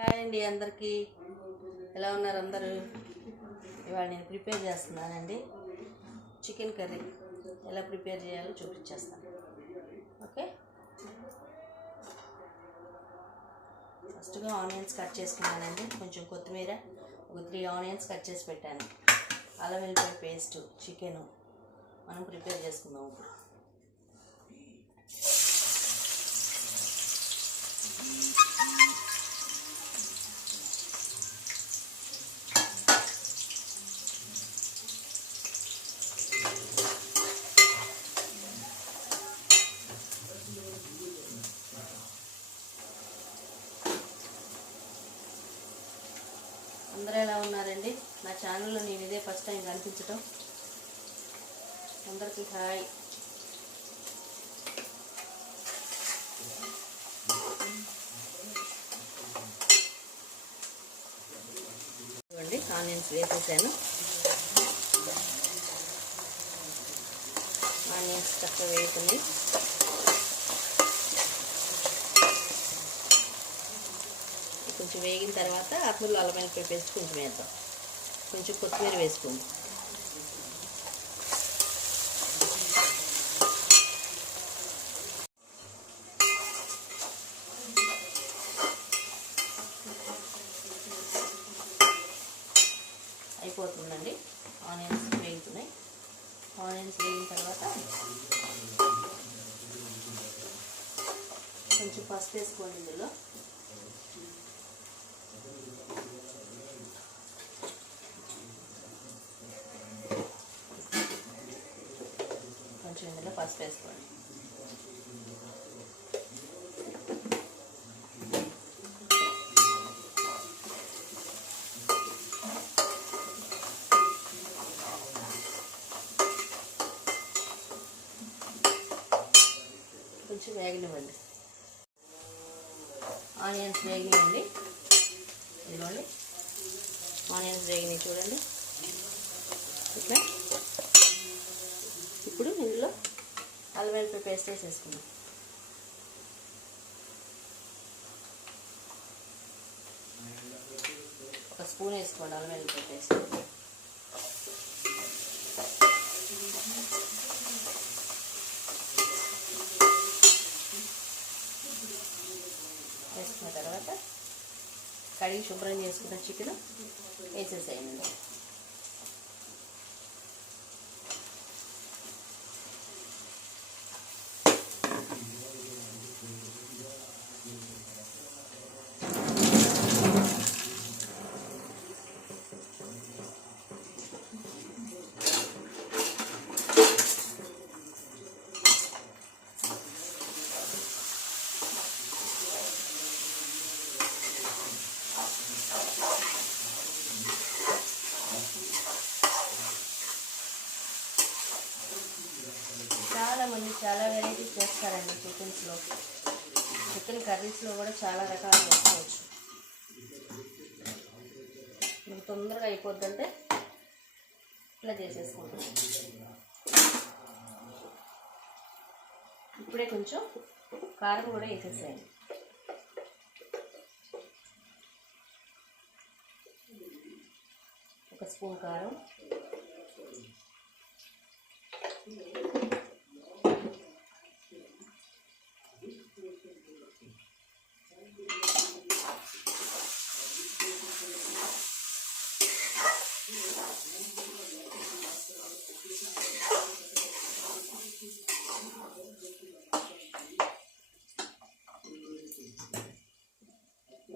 Hi అండి అందరికీ, ఎలా ఉన్నారు అందరూ? ఇవాళ నేను ప్రిపేర్ చేస్తున్నానండి చికెన్ కర్రీ. ఎలా ప్రిపేర్ చేయాలో చూపించేస్తాను. ఓకే, ఫస్ట్గా ఆనియన్స్ కట్ చేసుకున్నానండి. కొంచెం కొత్తిమీర, ఒక 3 ఆనియన్స్ కట్ చేసి పెట్టాను. అల్లం వెల్లుల్లి పేస్ట్, చికెను మనం ప్రిపేర్ చేసుకుందాం ఇప్పుడు. అందరూ ఎలా ఉన్నారండి? నా ఛానల్లో నేను ఇదే ఫస్ట్ టైం కనిపించటం. అందరికీ హాయ్. చూడండి, ఆనియన్స్ వేసేసాను. ఆనియన్స్ చక్కగా వేసుకుని కొంచెం వేగిన తర్వాత అందులో అల్లం వెల్లుల్లి పేస్ట్ కొంచెం వేద్దాం. కొంచెం కొత్తిమీర వేసుకోండి. అయిపోతుందండి, ఆనియన్స్ వేగుతున్నాయి. ఆనియన్స్ వేగిన తర్వాత కొంచెం పసుపు వేసుకోండి. ఇందులో పసుపు వేసుకోండి. కొంచెం వేగనివ్వండి. ఆనియన్స్ వేగినాయండి. ఇదిగోండి, ఆనియన్స్ వేగినాయి చూడండి ఇట్లా. ఇప్పుడు ఇందులో అల్లం వెల్లుల్లి పేస్ట్ వేసేసుకుందాం. ఒక స్పూన్ వేసుకోండి అల్లం వెల్లుల్లి పేస్ట్. వేసుకున్న తర్వాత కడిగి శుభ్రం చేసుకున్న చికెన్ వేసేసేయండి. చాలామంది చాలా వెరైటీస్ చేస్తారండి చికెన్స్లో. చికెన్ కర్రీస్లో కూడా చాలా రకాలు చేసుకోవచ్చు. మీకు తొందరగా అయిపోద్దంటే ఇట్లా చేసేసుకుంటాం. ఇప్పుడే కొంచెం కారం కూడా వేసేసేయండి. ఒక స్పూన్ కారం,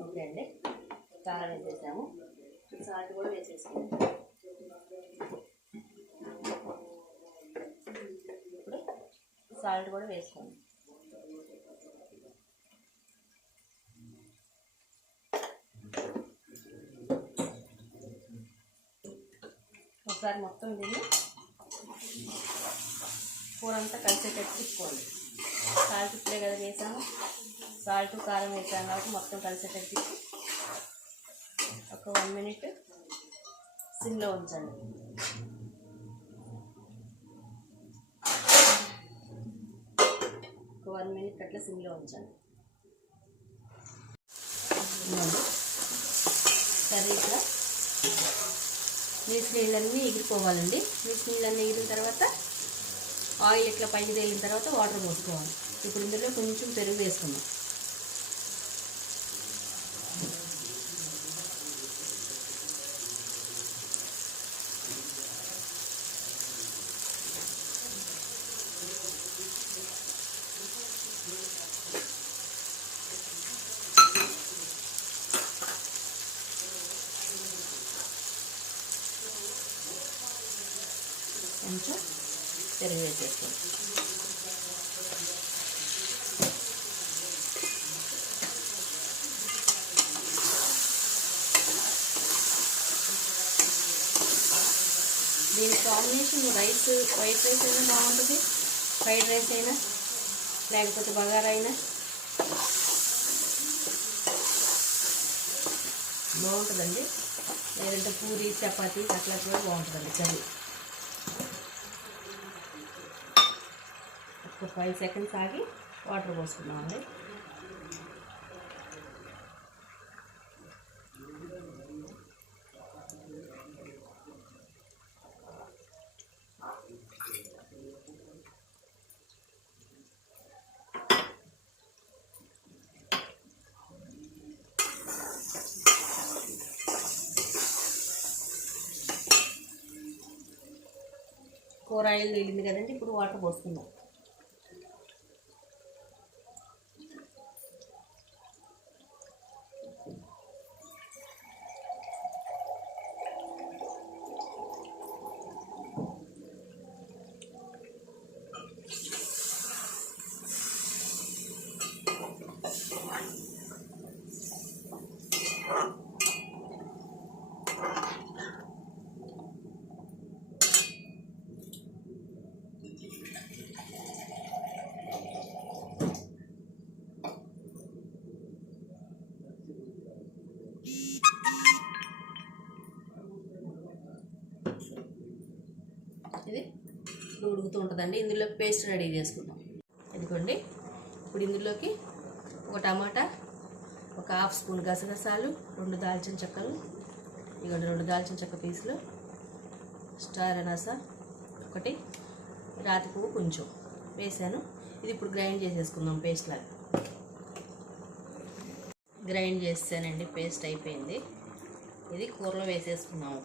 ఓకే అండి, కారం వేసేసాము. సాల్ట్ కూడా వేసేసాము. ఇప్పుడు సాల్ట్ కూడా వేసుకోండి. ఒకసారి మొత్తం దీన్ని కూర అంతా కలిసేటట్టు తిప్పుకోండి. సాల్ట్ ఇప్పుడే కదా వేసాము, సాల్ట్ కారం వేసాము కాబట్టి మొత్తం కలిసేటట్టు ఒక 1 మినిట్ సిమ్లో ఉంచండి. ఒక 1 మినిట్ అట్లా సిమ్లో ఉంచండి. కర్రీ ఇట్లా నీసు నీళ్ళన్నీ ఎగిరిపోవాలండి. నీసు నీళ్ళన్నీ ఎగిరిన తర్వాత ఆయిల్ ఇట్లా పైకి తేలిన తర్వాత వాటర్ పోసుకోవాలి. ఇప్పుడు ఇందులో కొంచెం పెరుగు వేసుకుందాం. కొంచెం పెరుగు వేసేసుకోండి. దీని కాంబినేషన్ రైస్, వైట్ రైస్ అయినా బాగుంటుంది, ఫ్రైడ్ రైస్ అయినా, లేకపోతే బగారా అయినా బాగుంటుందండి. లేదంటే పూరి, చపాతీ అట్లా కూడా బాగుంటుందండి కర్రీ. ఒక 5 సెకండ్స్ ఆగి వాటర్ పోసుకున్నామండి. కూర ఆయిల్ తేలింది కదండి, ఇప్పుడు వాటర్ పోసుకుందాం. ఇది ఉడుకుతూ ఉంటుందండి. ఇందులో పేస్ట్ రెడీ చేసుకుందాం. ఇదిగోండి, ఇప్పుడు ఇందులోకి ఒక టమాటా, ఒక హాఫ్ స్పూన్ గసగసాలు, 2 దాల్చిన చెక్కలు, ఇదిగోండి 2 దాల్చిన చెక్క పీసులు, స్టార్ అనాస ఒకటి, రాతి పువ్వు కొంచెం వేసాను. ఇది ఇప్పుడు గ్రైండ్ చేసేసుకుందాం పేస్ట్ లాగా. గ్రైండ్ చేసానండి, పేస్ట్ అయిపోయింది. ఇది కూరలో వేసేసుకుందాం.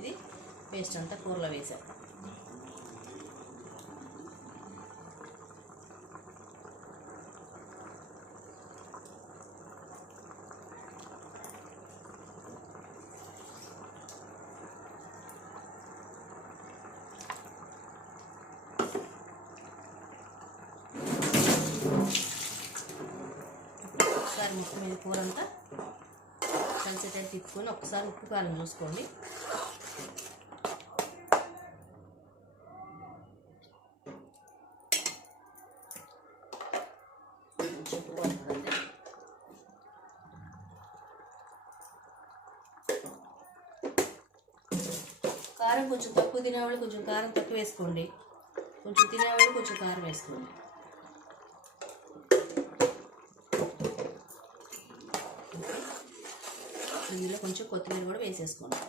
ఇది పేస్ట్ అంతా కూరలో వేసాం. ఒకసారి మొత్తం ఇది కూర అంతా కలిసేటట్టు తిప్పుకొని ఒకసారి ఉప్పు కారం చూసుకోండి. కారం కొంచెం తక్కువ తినేవాళ్ళు కొంచెం కారం తక్కువ వేసుకోండి, కొంచెం తినేవాళ్ళు కొంచెం కారం వేసుకోండి. ఇందులో కొంచెం కొత్తిమీర కూడా వేసేసుకోండి.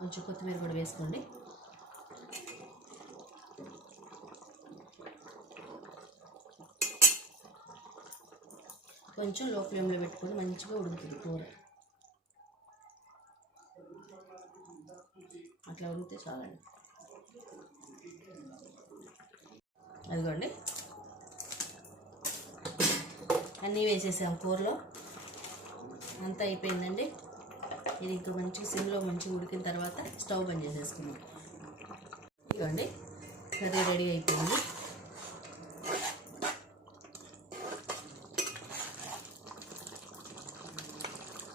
కొంచెం కొత్తిమీర కూడా వేసుకోండి. కొంచెం లో ఫ్లేమ్లో పెట్టుకొని మంచిగా ఉడుకుతుంది కూర. అట్లా ఉడికితే చాలండి. అదిగోండి, అన్నీ వేసేసాం కూరలో, అంతా అయిపోయిందండి. ఇది ఇంకా మంచిగా సిమ్లో మంచిగా ఉడికిన తర్వాత స్టవ్ బంద్ చేసేసుకున్నాం. ఇదిగోండి, కర్రీ రెడీ అయిపోయింది.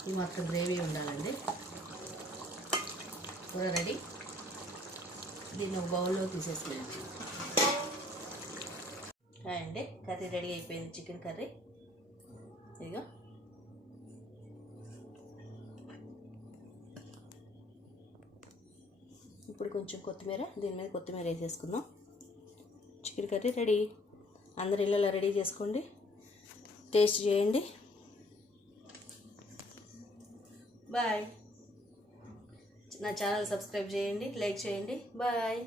ఇది మాత్రం గ్రేవీ ఉండాలండి. కూర రెడీ. దీన్ని ఒక బౌల్లో తీసేసుకున్నాం. అండి, కర్రీ రెడీ అయిపోయింది. చికెన్ కర్రీ ఇదిగో. ఇప్పుడు కొంచెం కొత్తిమీర, దీని మీద కొత్తిమీర వేసేసుకుందాం. Chicken curry ready. అందరు ఇళ్ళలో రెడీ చేసుకోండి, టేస్ట్ చేయండి. బాయ్. నా ఛానల్ సబ్స్క్రైబ్ చేయండి, లైక్ చేయండి. బాయ్.